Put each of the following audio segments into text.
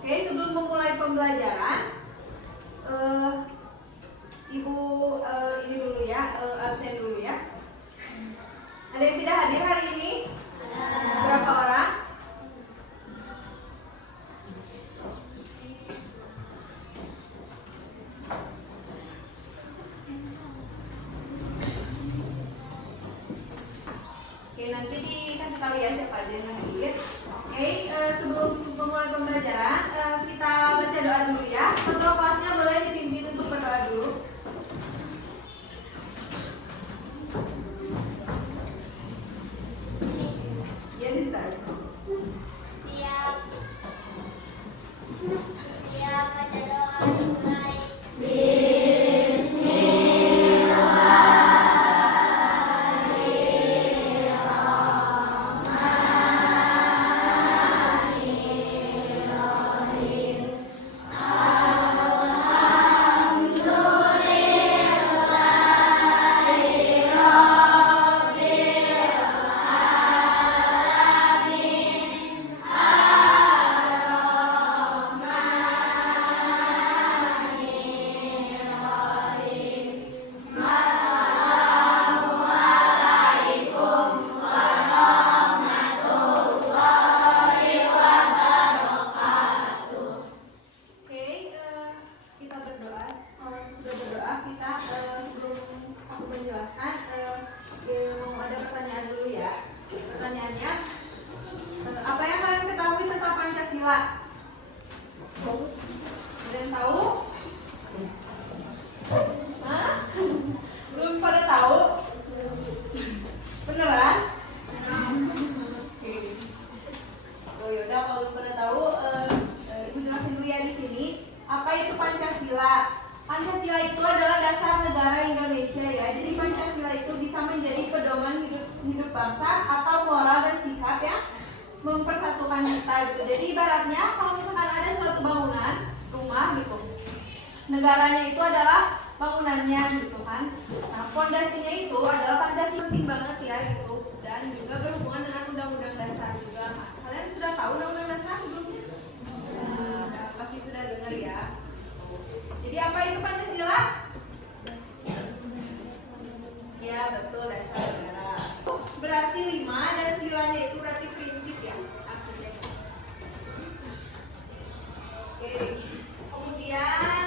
Oke, sebelum memulai pembelajaran, Ibu ini dulu ya, absen dulu ya. Ada yang tidak hadir hari ini? Berapa orang? Oke, nanti dikasih tahu ya siapa aja yang hadir. Oke, sebelum memulai pembelajaran, kita baca doa dulu ya. Ketua kelasnya boleh dipimpin untuk berdoa dulu. Ya, ditarik. Siap baca doa dimulai. Pancasila itu adalah dasar negara Indonesia ya. Jadi Pancasila itu bisa menjadi pedoman hidup bangsa atau moral dan sikap yang mempersatukan kita gitu. Jadi ibaratnya kalau misalkan ada suatu bangunan rumah gitu, negaranya itu adalah bangunannya gitu kan. Nah, fondasinya itu adalah Pancasila, penting banget ya gitu. Dan juga berhubungan dengan undang-undang dasar juga. Kalian sudah tahu undang-undang dasar sebelumnya? Nah, pasti sudah dengar ya. Jadi apa itu Pancasila? Ya betul, dasar negara. Berarti 5 dan silanya itu berarti prinsip ya. Oke. Kemudian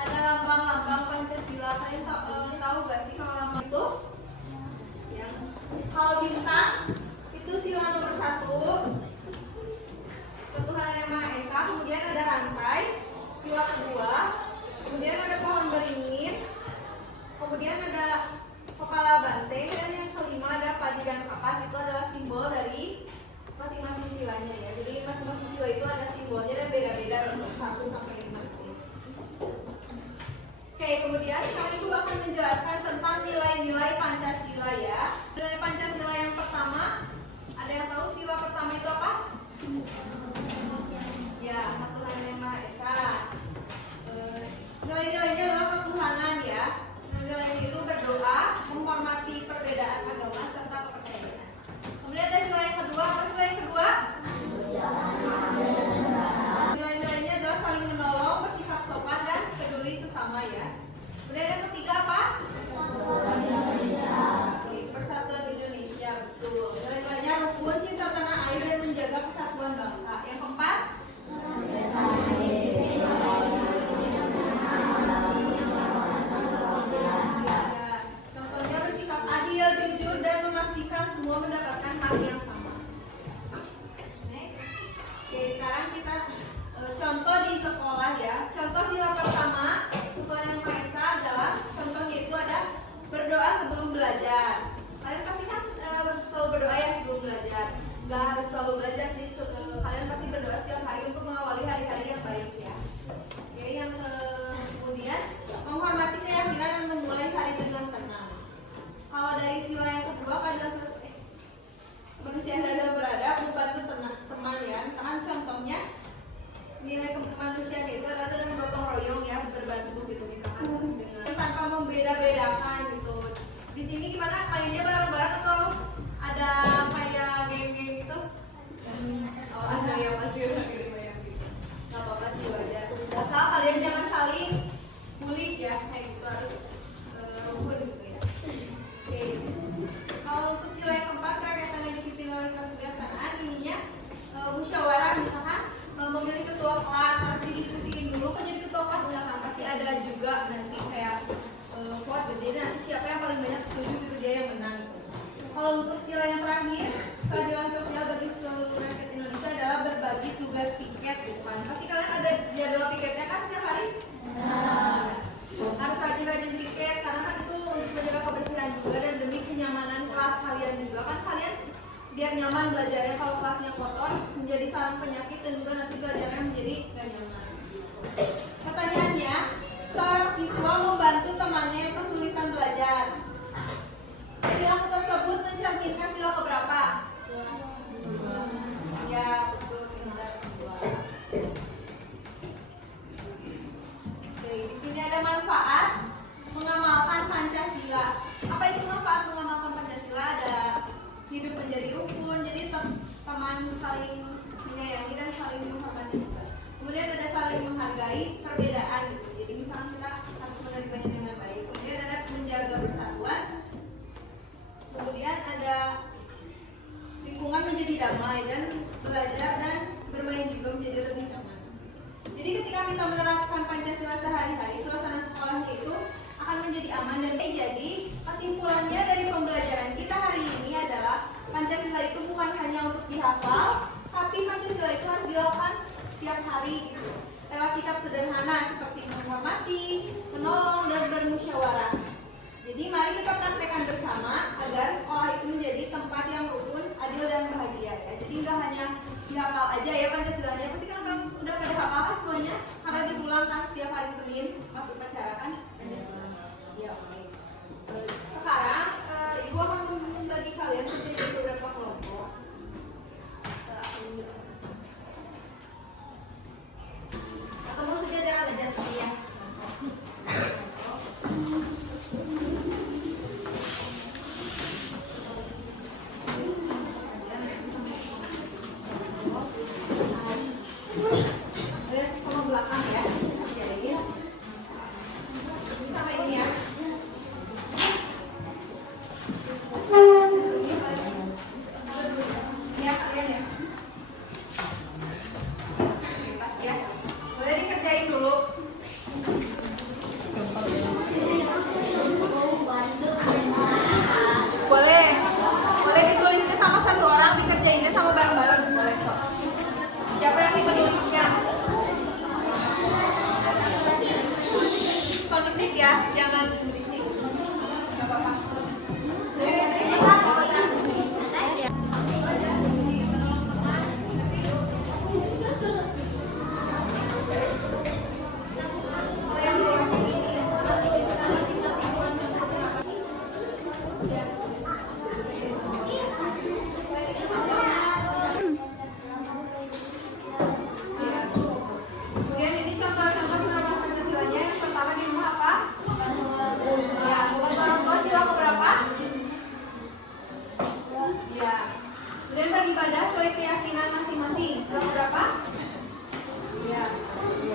ada lambang-lambang Pancasila. Kalian tahu gak sih kalau lambang itu? Ya. Kalau bintang itu sila nomor 1. Ketuhanan Yang Maha Esa. Kemudian ada rantai. Sila kedua, kemudian ada pohon beringin, kemudian ada kepala banteng, dan yang kelima ada padi dan kapas. Itu adalah simbol dari masing-masing silanya ya. Jadi masing-masing sila itu ada simbolnya dan beda-beda untuk 1 sampai 5. Oke, kemudian sekarang Ibu akan menjelaskan tentang nilai-nilai Pancasila ya. Nilai Pancasila yang pertama, ada yang tahu sila pertama itu apa? Ya, ketuhanan Yang Maha Esa. Nilai-nilainya adalah ketuhanan ya. Nilai-nilainya itu berdoa, menghormati perbedaan agama serta kepercayaan. Kemudian ada sila yang kedua. Apa sila yang kedua? Nilai-nilainya adalah saling menolong, bersikap sopan dan peduli sesama ya. Kemudian yang ketiga apa? Persatuan Indonesia, betul. Nilai-nilainya rukun, cinta tanah air, dan menjaga persatuan bangsa. Yang keempat? Contohnya bersikap adil, jujur, dan memastikan semua mendapatkan hak yang sama. Oke, sekarang kita contoh di sekolah ya. Contoh sila pertama, Ketuhanan Yang Maha Esa adalah contohnya itu ada berdoa sebelum belajar. Kalian pasti kan selalu berdoa ya sebelum belajar. Gak harus selalu belajar sih. Kalian pasti berdoa setiap hari untuk mengawali hari-hari yang baik ya. Oke, yang kemudian menghormati keyakinan dan memulai hari dengan tenang. Kalau dari sila yang kedua pada manusia adalah beradab, membantu teman ya. Misalkan contohnya nilai kemanusiaan itu adalah dengan gotong royong ya, berbantu gitu misalkan dengan tanpa membeda-bedakan gitu. Di sini gimana, mainnya bareng-bareng atau ada kayak game-game gitu? Oh, ada yang masih gitu. biar nyaman belajarnya. Kalau kelasnya kotor menjadi sarang penyakit dan juga nanti belajarnya menjadi gak nyaman. Pertanyaannya, seorang siswa membantu temannya yang kesulitan belajar. Perilaku tersebut mencerminkan sila keberapa? Ya, betul, tinggal kedua. Oke, di sini ada manfaat mengamalkan Pancasila. Apa itu manfaat mengamalkan Pancasila? Ada hidup menjadi rukun, jadi teman saling menyayangi dan saling menghormati juga. Kemudian ada saling menghargai perbedaan gitu. Jadi misalnya kita harus menerimanya dengan baik. Kemudian ada menjaga persatuan. Kemudian ada lingkungan menjadi damai dan belajar dan bermain juga menjadi lebih nyaman. Jadi ketika kita menerapkan Pancasila sehari-hari, suasana sekolahnya itu akan menjadi aman dan baik. Jadi kesimpulannya dari pembelajaran kita hari ini adalah Pancasila itu bukan hanya untuk dihafal, tapi Pancasila itu harus dilakukan setiap hari gitu. Lewat sikap sederhana seperti menghormati, menolong, dan bermusyawarah. Jadi mari kita praktekkan bersama agar sekolah itu menjadi tempat yang rukun, adil, dan bahagia ya. Jadi nggak hanya dihafal aja ya Pancasilanya, pasti kan udah pada hafal kan semuanya, karena diulang kan setiap hari Senin masuk upacara kan. Ya, baik. Sekarang Ibu akan membagi kalian menjadi beberapa kelompok. Ketemu saja jangan aja ya. Sama belakang ya. Jadi ini sama ini ya. Ya kalian ya. Oke, pas ya. Boleh dikerjain dulu. Boleh. Boleh ditulisnya sama satu orang, dikerjainnya sama bareng-bareng. Boleh kok. Siapa yang menulisnya? Kondusif ya, jangan berisik. Gak apa-apa. Kemudian ini contoh-contoh penerapan Pancasilanya. Yang pertama di rumah apa? Ya, membantu orang tua sila keberapa? Ya. Kemudian beribadah sesuai keyakinan masing-masing. Sila keberapa? Ya.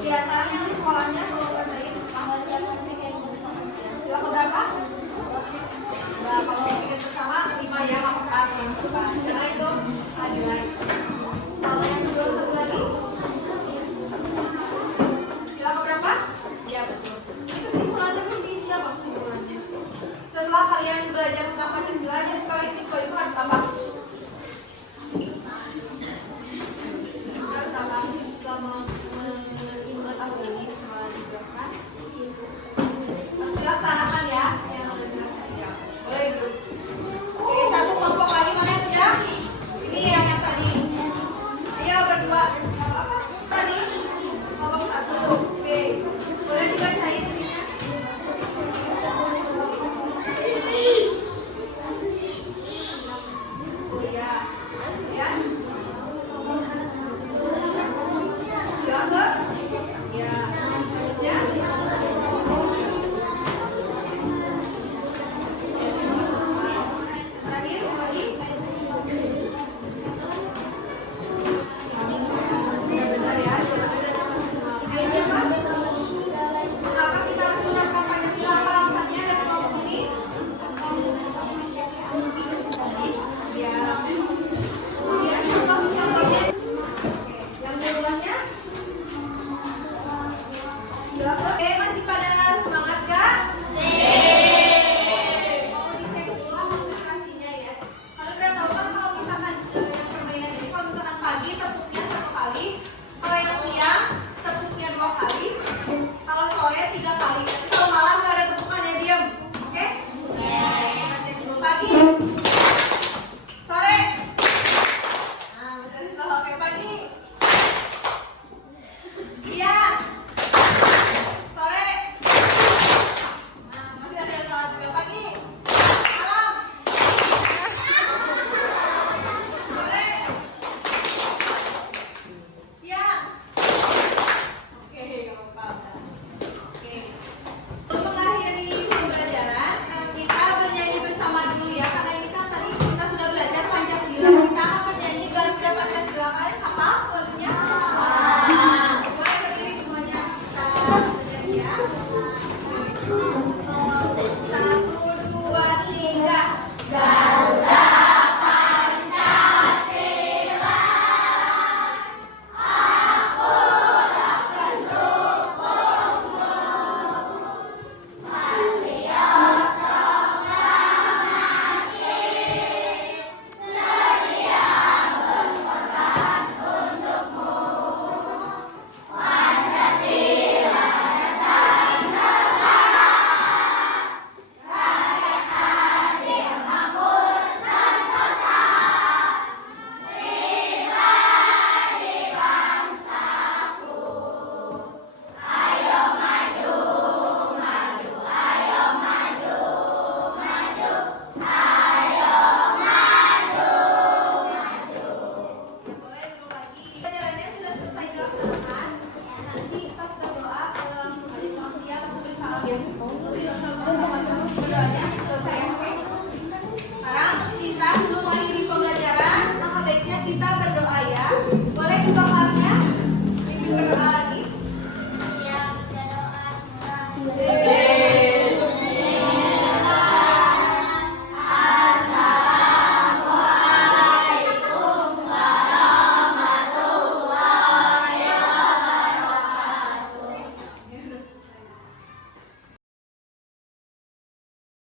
Ya, sekarang yang di sekolahnya kalau bacain sila keberapa? Ya, kalau bikin bersama 5 ya, 4. Karena itu adilan.